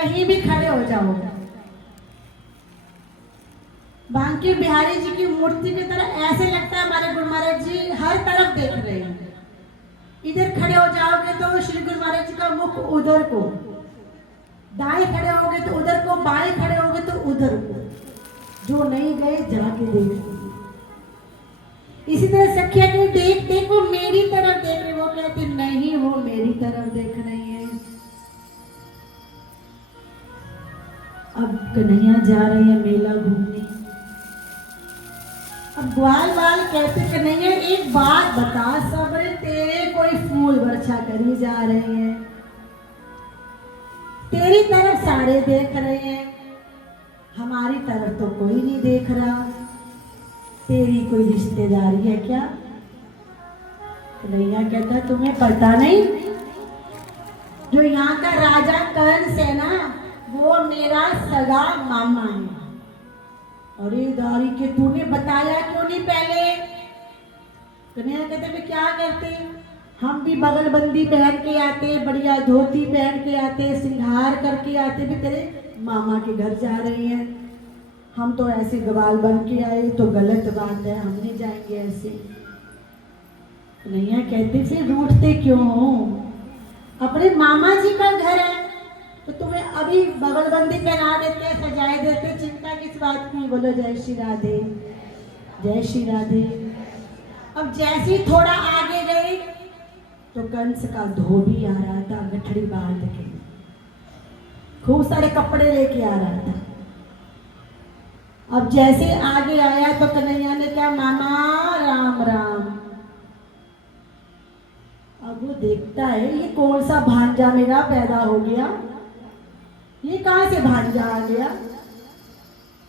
कहीं भी खड़े हो जाओ, बांके बिहारी जी की मूर्ति की तरह ऐसे लगता है हमारे गुरु महाराज जी हर तरफ देख रहे हैं। इधर खड़े हो जाओगे तो श्री गुरु महाराज जी का मुख उधर को, दाएं खड़े होगे तो उधर को, बाएं खड़े होगे तो उधर को। जो नहीं गए जाके देख। इसी तरह सखिया के देख देख वो मेरी तरफ देख रहे, वो कहते नहीं वो मेरी तरफ देख रही है। अब कन्हैया जा रहे हैं मेला घूमने। अब ग्वाल वाल कहते कन्हैया एक बात बता, सबरे तेरे कोई फूल वर्षा करी जा रहे हैं, तेरी तरफ सारे देख रहे हैं, हमारी तरफ तो कोई नहीं देख रहा, तेरी कोई रिश्तेदारी है क्या? कन्हैया कहता तुम्हें पता नहीं, जो यहाँ का राजा कंस है ना, वो मेरा सगा मामा है। अरे दारी के तूने बताया क्यों नहीं पहले? कन्हैया कहते वे क्या करते, हम भी बगलबंदी पहन के आते, बढ़िया धोती पहन के आते, श्रृंगार करके आते, भी तेरे मामा के घर जा रहे हैं, हम तो ऐसे ग्वाल बन के आए तो गलत बात है, हम नहीं जाएंगे ऐसे। कन्हैया कहते फिर रूठते क्यों हो, अपने मामा जी का घर है तो तुम्हें अभी बगलबंदी पहना देते, सजाए देते, चिंता किस बात की? बोलो जय श्री राधे, जय श्री राधे। अब जैसे ही थोड़ा आगे गए तो कंस का धोबी आ रहा था, गठड़ी बांध के, खूब सारे कपड़े लेके आ रहा था। अब जैसे आगे आया तो कन्हैया ने कहा मामा राम राम। अब वो देखता है ये कौन सा भांजा मेरा पैदा हो गया, ये कहां से भांजा आ गया,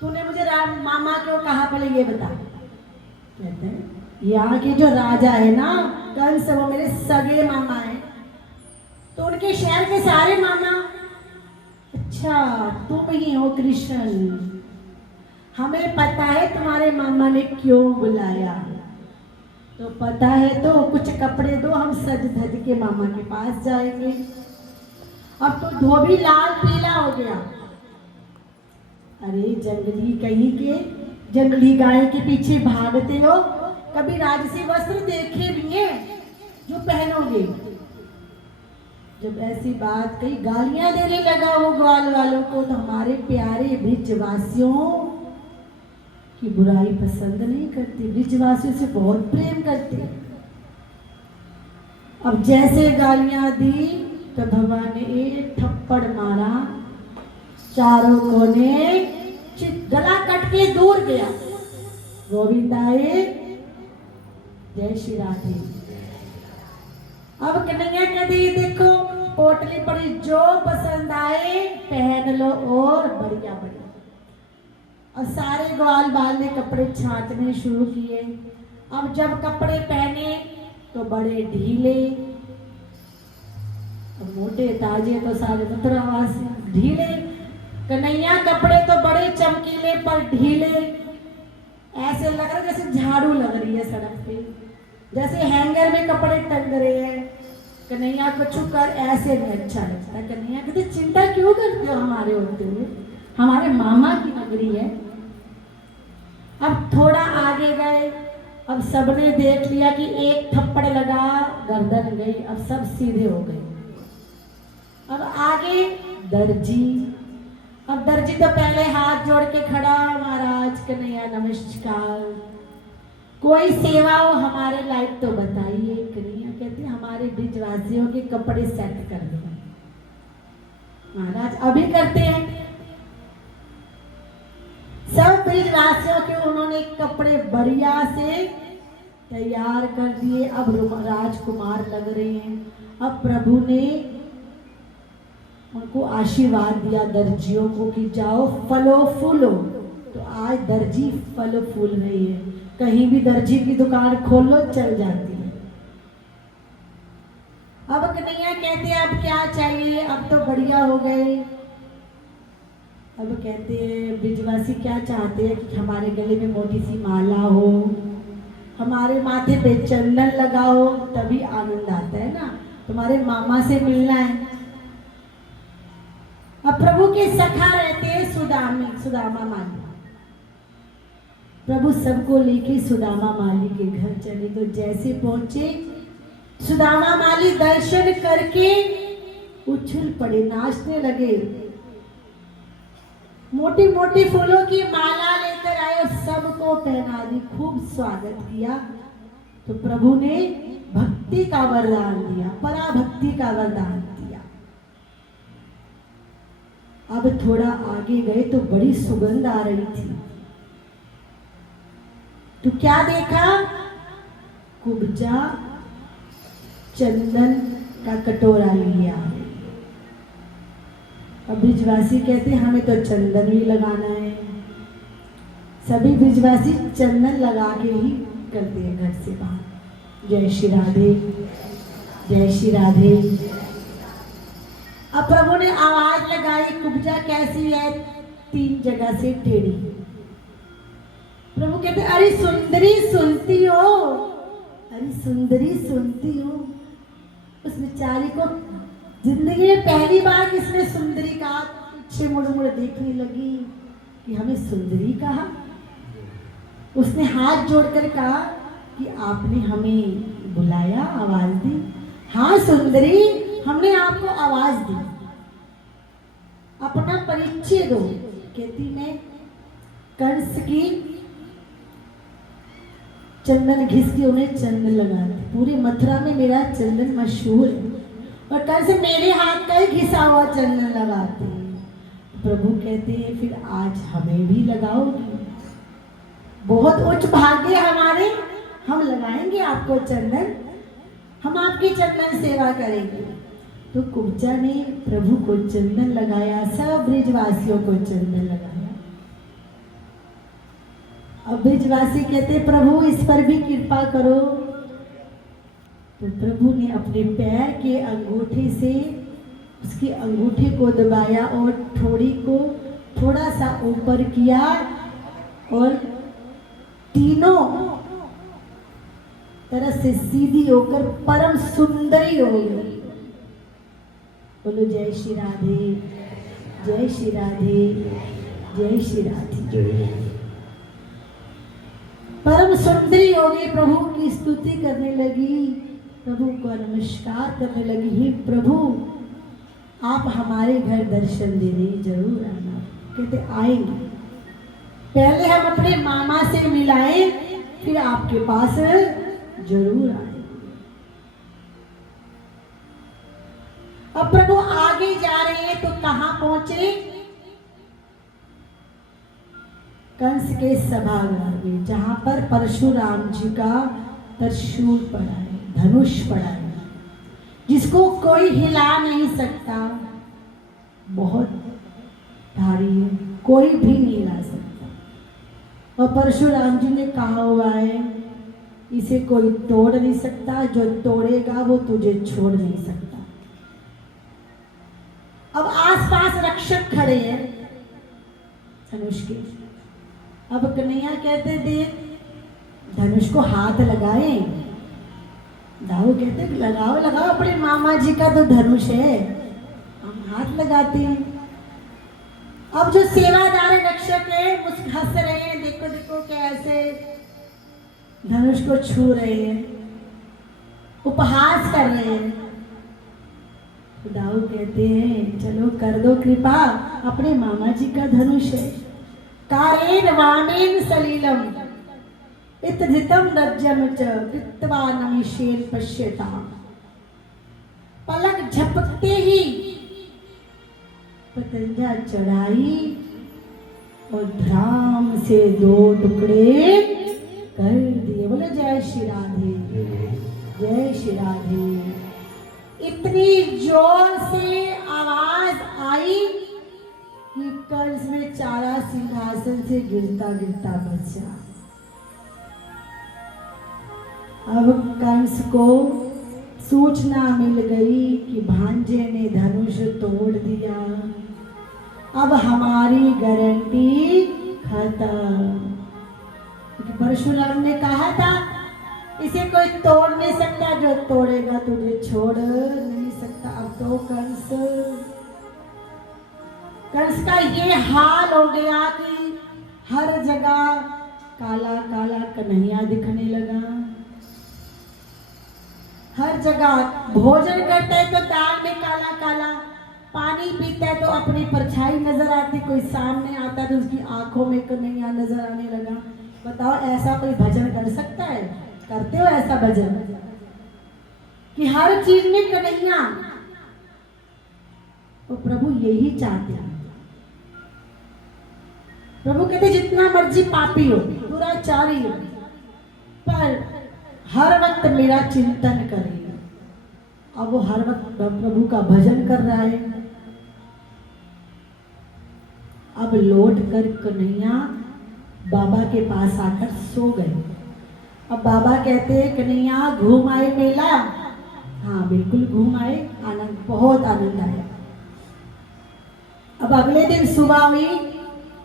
तूने मुझे राम मामा क्यों कहा, पहले ये बता। कहते हैं यहाँ के जो राजा है ना कंस, वो मेरे सगे मामा है, तो उनके शहर के सारे मामा। अच्छा तुम ही हो कृष्ण, हमें पता है तुम्हारे मामा ने क्यों बुलाया, तो पता है तो कुछ कपड़े दो, हम सज धज के मामा के पास जाएंगे। अब तो धोबी लाल पीला हो गया। अरे जंगली कहीं के, जंगली गाय के पीछे भागते हो, कभी राजसी वस्त्र देखे भी हैं जो पहनोगे? जब ऐसी बात कही गालियां देने लगा वो ग्वाल वालों को, तो हमारे प्यारे ब्रिजवासियों की बुराई पसंद नहीं करते, ब्रिजवासियों से बहुत प्रेम करते। अब जैसे गालियां दी तो भगवान ने एक थप्पड़ मारा, चारों कोने गला कट के दूर गया। गोविंदाए जय श्री राधे। अब कन्हैया कहते ये देखो पोटली पड़ी, जो पसंद आए पहन लो और बढ़िया बढ़िया। और सारे ग्वाल बाल ने कपड़े छांटने शुरू किए। अब जब कपड़े पहने तो बड़े ढीले, मोटे ताजे तो सारे मतरावास ढीले, कन्हैया कपड़े तो बड़े चमकीले पर ढीले, ऐसे लग रहा जैसे झाड़ू लग रही है सड़क पे, जैसे हैंगर में कपड़े टंग रहे हैं। कन्हैया को छू कर ऐसे में अच्छा लगता है। कन्हैया कहते चिंता क्यों करते हो हमारे होते हुए, हमारे मामा की नगरी है। अब थोड़ा आगे गए, अब सबने देख लिया कि एक थप्पड़ लगा गर्दन गई, अब सब सीधे हो गए। अब आगे दर्जी, अब दर्जी तो पहले हाथ जोड़ के खड़ा, महाराज कन्हैया नमस्कार, कोई सेवा हो हमारे लायक तो बताइए। कन्हैया कहते हमारे ब्रिजवासियों के कपड़े सेट कर दो। महाराज अभी करते हैं। सब ब्रिजवासियों के उन्होंने कपड़े बढ़िया से तैयार कर दिए। अब राजकुमार लग रहे हैं। अब प्रभु ने उनको आशीर्वाद दिया दर्जियों को कि जाओ फलो फूलो। तो आज दर्जी फल फूल रही है, कहीं भी दर्जी की दुकान खोल लो चल जाती है। अब कन्हैया कहते हैं अब क्या चाहिए, अब तो बढ़िया हो गए। अब कहते हैं ब्रिजवासी क्या चाहते हैं कि हमारे गले में मोटी सी माला हो, हमारे माथे पे चंदन लगाओ, तभी आनंद आता है ना, तुम्हारे मामा से मिलना है। अब प्रभु के सखा रहते हैं सुदामा माली। प्रभु सबको लेके सुदामा माली के घर चले, तो जैसे पहुंचे सुदामा माली दर्शन करके उछल पड़े, नाचने लगे, मोटी मोटी फूलों की माला लेकर आए और सबको पहना दी, खूब स्वागत किया। तो प्रभु ने भक्ति का वरदान दिया, पराभक्ति का वरदान दिया। अब थोड़ा आगे गए तो बड़ी सुगंध आ रही थी, तो क्या देखा, कुब्जा चंदन का कटोरा लिया। अब ब्रिजवासी कहते हमें तो चंदन भी लगाना है। सभी ब्रिजवासी चंदन लगा के ही करते हैं घर से बाहर। जय श्री राधे, जय श्री राधे। अब प्रभु ने आवाज लगाई, कुब्जा कैसी है, 3 जगह से टेढ़ी। प्रभु कहते अरे सुंदरी सुनती हो, अरे सुंदरी सुनती हो। उस बेचारी को जिंदगी में पहली बार किसने सुंदरी कहा, पीछे मुड़ मुड़ देखने लगी कि हमें सुंदरी कहा। उसने हाथ जोड़कर कहा कि आपने हमें बुलाया, आवाज दी। हाँ सुंदरी, हमने आपको आवाज दी, अपना परिचय दो। कहती मैं कंस की चंदन घिस के उन्हें चंदन लगाती, पूरे मथुरा में मेरा चंदन मशहूर है, और कंस मेरे हाथ का ही घिसा हुआ चंदन लगाते। प्रभु कहते हैं फिर आज हमें भी लगाओगी, बहुत उच्च भाग्य हमारे, हम लगाएंगे आपको चंदन, हम आपकी चंदन सेवा करेंगे। तो कुब्जा ने प्रभु को चंदन लगाया, सब ब्रिजवासियों को चंदन लगाया। अब ब्रिजवासी कहते प्रभु इस पर भी कृपा करो। तो प्रभु ने अपने पैर के अंगूठे से उसके अंगूठे को दबाया और ठोड़ी को थोड़ा सा ऊपर किया और तीनों तरह से सीधी होकर परम सुंदरी हो गई। बोलो जय श्री राधे, जय श्री राधे, जय श्री राधे। परम सुंदरी हो गई, प्रभु की स्तुति करने लगी, प्रभु को नमस्कार करने लगी। हे प्रभु आप हमारे घर दर्शन देने जरूर आना। कहते आएंगे, पहले हम अपने मामा से मिलाएं, फिर आपके पास जरूर आएंगे। अब प्रभु आगे जा रहे हैं तो कहां पहुंचे, कंस के सभागार में, जहां पर परशुराम जी का त्रिशूल पड़ा है, धनुष पड़ा है, जिसको कोई हिला नहीं सकता, बहुत भारी है, कोई भी नहीं हिला सकता। और परशुराम जी ने कहा हुआ है इसे कोई तोड़ नहीं सकता, जो तोड़ेगा वो तुझे छोड़ नहीं सकता। अब आसपास रक्षक खड़े हैं धनुष के। अब कन्हैया कहते देख धनुष को हाथ लगाए, दाऊ कहते लगाओ लगाओ, अपने मामा जी का तो धनुष है, हम हाथ लगाते हैं। अब जो सेवादार रक्षक है हंस रहे हैं, देखो देखो कैसे धनुष को छू रहे हैं, उपहास कर रहे हैं। दाऊ कहते हैं चलो कर दो कृपा, अपने मामा जी का धनुष है। कारेन वाणेन सलीलम इतधितम रज्जम च कृत्वा नमिषेन पश्यता। पलक झपकते ही पतंजा चढ़ाई और धराम से 2 टुकड़े कर दिए। बोले जय श्री राधे, जय श्री राधे। इतनी जोर से आवाज आई कि कंस में चारा सिंहासन से गिरता गिरता बचा। अब कंस को सूचना मिल गई कि भांजे ने धनुष तोड़ दिया, अब हमारी गारंटी खत्म। परशुराम ने कहा था इसे कोई तोड़ नहीं सकता, जो तोड़ेगा तुझे छोड़ नहीं सकता। अब तो कंस कंस का ये हाल हो गया कि हर जगह काला काला कन्हैया दिखने लगा। हर जगह भोजन करते हैं तो दाल में काला काला, पानी पीता है तो अपनी परछाई नजर आती, कोई सामने आता है तो उसकी आंखों में कन्हैया नजर आने लगा। बताओ ऐसा कोई भजन कर सकता है? करते हो ऐसा भजन कि हर चीज में कन्हैया? तो प्रभु यही चाहते हैं। प्रभु कहते जितना मर्जी पापी हो, दुराचारी हो, पर हर वक्त मेरा चिंतन करे। अब वो हर वक्त प्रभु का भजन कर रहा है। अब लौट कर कन्हैया बाबा के पास आकर सो गए। अब बाबा कहते हैं कन्हैया घूम आए मेला? हाँ बिल्कुल घूम आए, आनंद, बहुत आनंद आया। अब अगले दिन सुबह हुई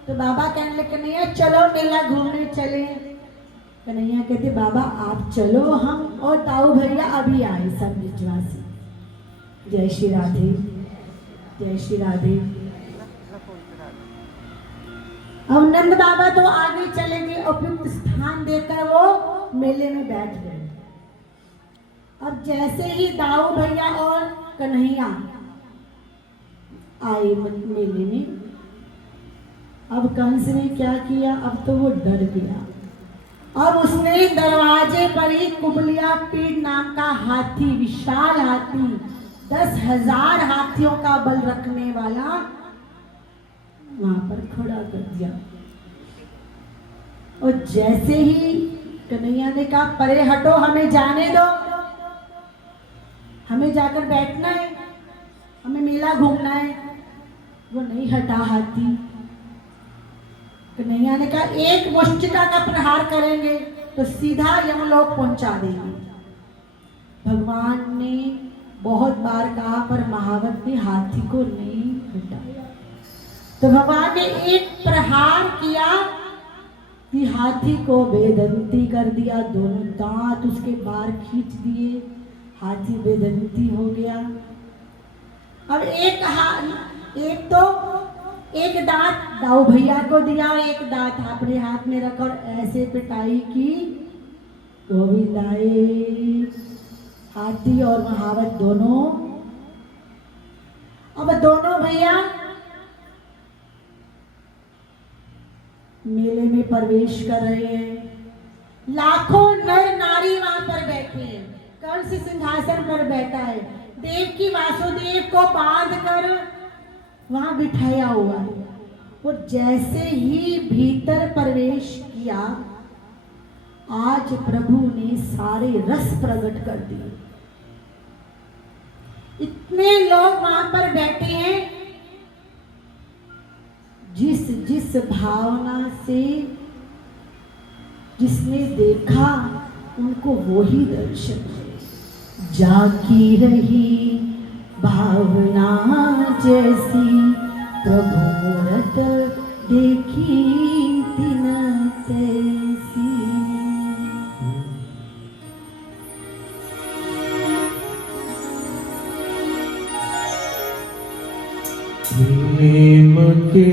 तो बाबा कहने लगे कन्हैया चलो मेला घूमने चले। कन्हैया कहते बाबा आप चलो, हम और ताऊ भैया अभी आए सब विश्वासी। जय श्री राधे, जय श्री राधे। अब नंद बाबा तो आगे चले गए, उपयुक्त स्थान देकर वो मेले में बैठ गए। अब जैसे ही दाऊ भैया और कन्हैया आए मेले में, अब कंस ने क्या किया? अब तो वो डर गया। अब उसने दरवाजे पर ही कुबलिया पीठ नाम का हाथी, विशाल हाथी, 10,000 हाथियों का बल रखने वाला वहां पर खड़ा कर दिया। और जैसे ही कन्हैया ने कहा परे हटो, हमें जाने दो, हमें जाकर बैठना है, हमें मेला घूमना है, वो नहीं हटा हाथी। कन्हैया ने कहा एक मुष्टिका का प्रहार करेंगे तो सीधा यमलोक पहुंचा देंगे। भगवान ने बहुत बार कहा पर महावत ने हाथी को नहीं हटाया। तो भगवान ने एक प्रहार किया कि हाथी को बेदंती कर दिया, दोनों दांत उसके बाहर खींच दिए, हाथी बेदंती हो गया। अब एक दांत दाऊ भैया को दिया, एक दांत अपने हाथ में रखा और ऐसे पिटाई की, गोविंद आए। हाथी और महावत दोनों, अब दोनों भैया मेले में प्रवेश कर रहे हैं। लाखों नर नारी वहां पर बैठे हैं। कंस सिंहासन पर बैठा है, देवकी वासुदेव को बांध कर वहां बिठाया हुआ है। और जैसे ही भीतर प्रवेश किया, आज प्रभु ने सारे रस प्रकट कर दिए। इतने लोग वहां पर बैठे हैं, जिस भावना से जिसने देखा उनको वो ही दर्शन है। जाकी रही भावना जैसी, प्रभु मूरत देखी दिन तैसी। प्रेम के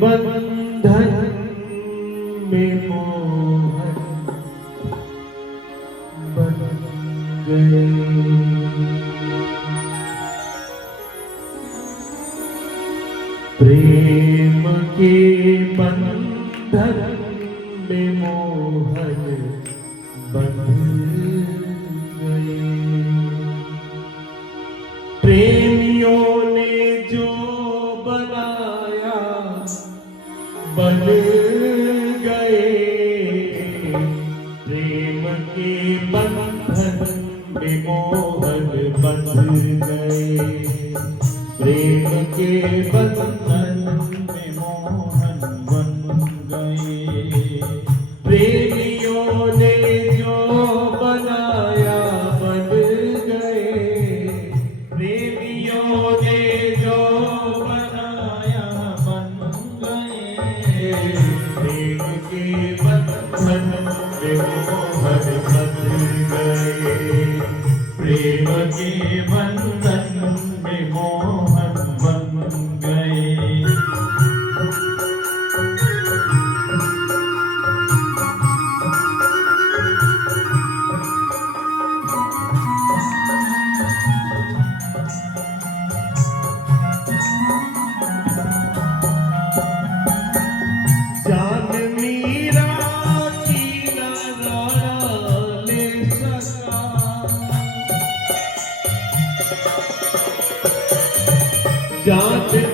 बंधन में मोहन बन गए। प्रेम के बंधन में मोहन बन गए। प्रेमियों ने जो बनाया बन गए। प्रेम के बंधन में मोहन बन गए। प्रेम के बंधन में मोहन बन गए। प्रेमियों ने जो बनाया बन गए। प्रेमियों ने जो बनाया बन गए। प्रेम के बंधन में मोहन बन गए। प्रेम के बंधन में मोहन बन गए। जात